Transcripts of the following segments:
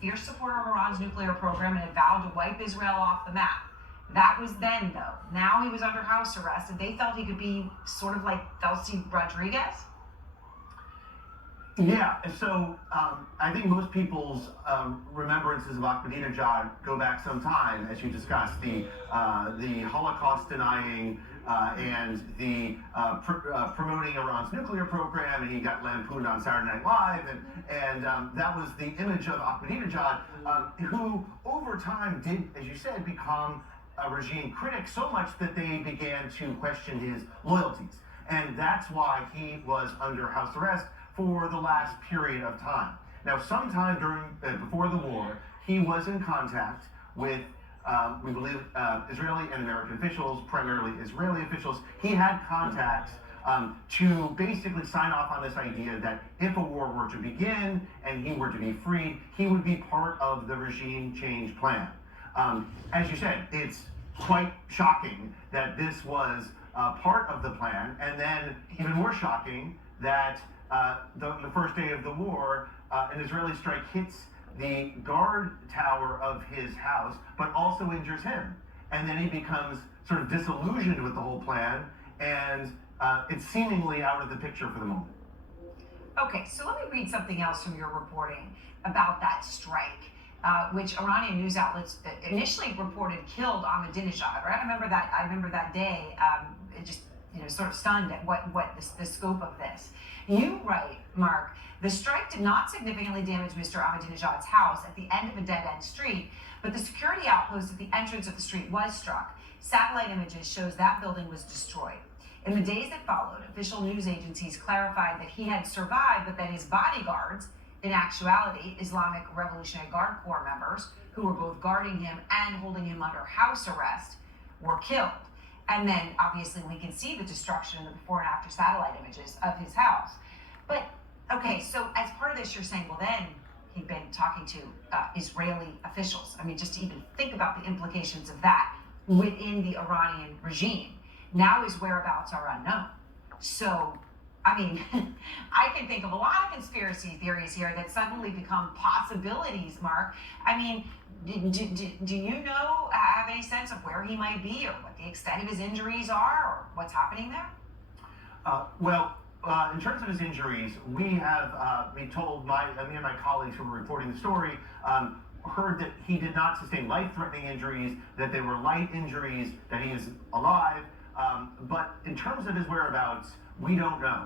fierce supporter of Iran's nuclear program and had vowed to wipe Israel off the map. That was then, though. Now he was under house arrest, and they felt he could be sort of like Delcy Rodriguez. Yeah, so I think most people's remembrances of Ahmadinejad go back some time, as you discussed, the Holocaust denying and the promoting Iran's nuclear program, and he got lampooned on Saturday Night Live, and that was the image of Ahmadinejad, who over time did, as you said, become a regime critic so much that they began to question his loyalties, and that's why he was under house arrest for the last period of time. Now, sometime before the war, he was in contact with, we believe, Israeli and American officials, primarily Israeli officials. He had contacts to basically sign off on this idea that if a war were to begin and he were to be freed, he would be part of the regime change plan. As you said, it's quite shocking that this was part of the plan, and then even more shocking that the first day of the war, an Israeli strike hits the guard tower of his house, but also injures him. And then he becomes sort of disillusioned with the whole plan, and it's seemingly out of the picture for the moment. Okay, so let me read something else from your reporting about that strike, which Iranian news outlets initially reported killed Ahmadinejad. Right? I remember that day. It just sort of stunned at what the scope of this. You write, Mark, the strike did not significantly damage Mr. Ahmadinejad's house at the end of a dead-end street, but the security outpost at the entrance of the street was struck. Satellite images shows that building was destroyed. In the days that followed, official news agencies clarified that he had survived, but that his bodyguards, in actuality, Islamic Revolutionary Guard Corps members, who were both guarding him and holding him under house arrest, were killed. And then, obviously, we can see the destruction in the before and after satellite images of his house. But, okay, so as part of this, you're saying, well, then he'd been talking to Israeli officials. I mean, just to even think about the implications of that within the Iranian regime. Now his whereabouts are unknown. So, I mean, I can think of a lot of conspiracy theories here that suddenly become possibilities, Mark. I mean, do you have any sense of where he might be or what the extent of his injuries are or what's happening there? In terms of his injuries, we have been told, me and my colleagues who were reporting the story, heard that he did not sustain life-threatening injuries, that they were light injuries, that he is alive. But in terms of his whereabouts, we don't know.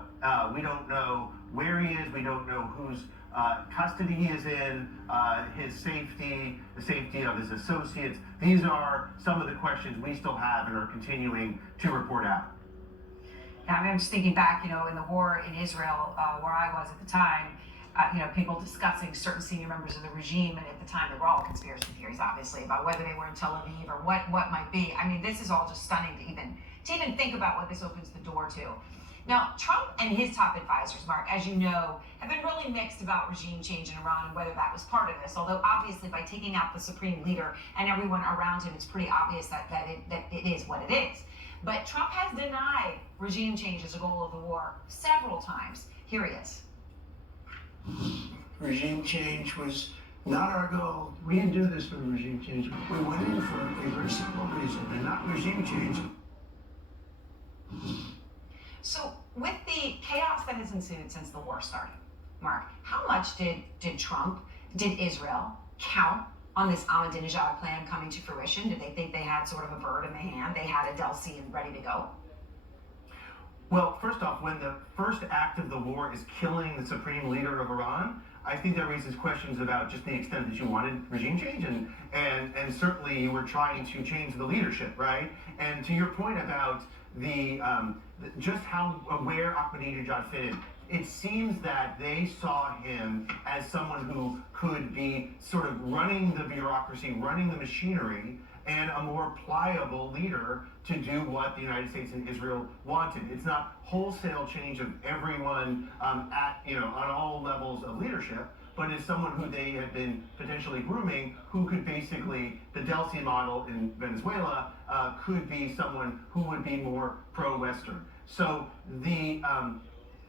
We don't know where he is. We don't know whose custody he is in, his safety, the safety of his associates. These are some of the questions we still have and are continuing to report out. Yeah, I mean, I'm just thinking back, in the war in Israel, where I was at the time, people discussing certain senior members of the regime, and at the time, they were all conspiracy theories, obviously, about whether they were in Tel Aviv or what might be. I mean, this is all just stunning to even think about what this opens the door to. Now, Trump and his top advisors, Mark, as you know, have been really mixed about regime change in Iran and whether that was part of this. Although, obviously, by taking out the supreme leader and everyone around him, it's pretty obvious that it is what it is. But Trump has denied regime change as a goal of the war several times. Here he is. Regime change was not our goal. We didn't do this for regime change. We went in for a very simple reason, and not regime change. So, with the chaos that has ensued since the war started, Mark, how much did Israel count on this Ahmadinejad plan coming to fruition? Did they think they had sort of a bird in the hand? They had a Delcy and ready to go? Well, first off, when the first act of the war is killing the supreme leader of Iran, I think that raises questions about just the extent that you wanted regime change, and certainly you were trying to change the leadership, right? And to your point about just where Ahmadinejad fit in, it seems that they saw him as someone who could be sort of running the bureaucracy, running the machinery, and a more pliable leader to do what the United States and Israel wanted. It's not wholesale change of everyone on all levels of leadership, but it's someone who they had been potentially grooming, who could basically, the Delcy model in Venezuela, could be someone who would be more pro-Western. So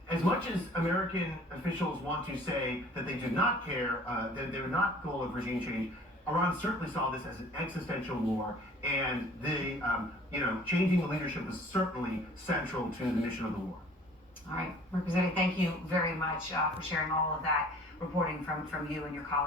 as much as American officials want to say that they do not care, that they're not goal of regime change, Iran certainly saw this as an existential war, and the changing the leadership was certainly central to the mission of the war. All right, Representative, thank you very much for sharing all of that reporting from you and your colleagues.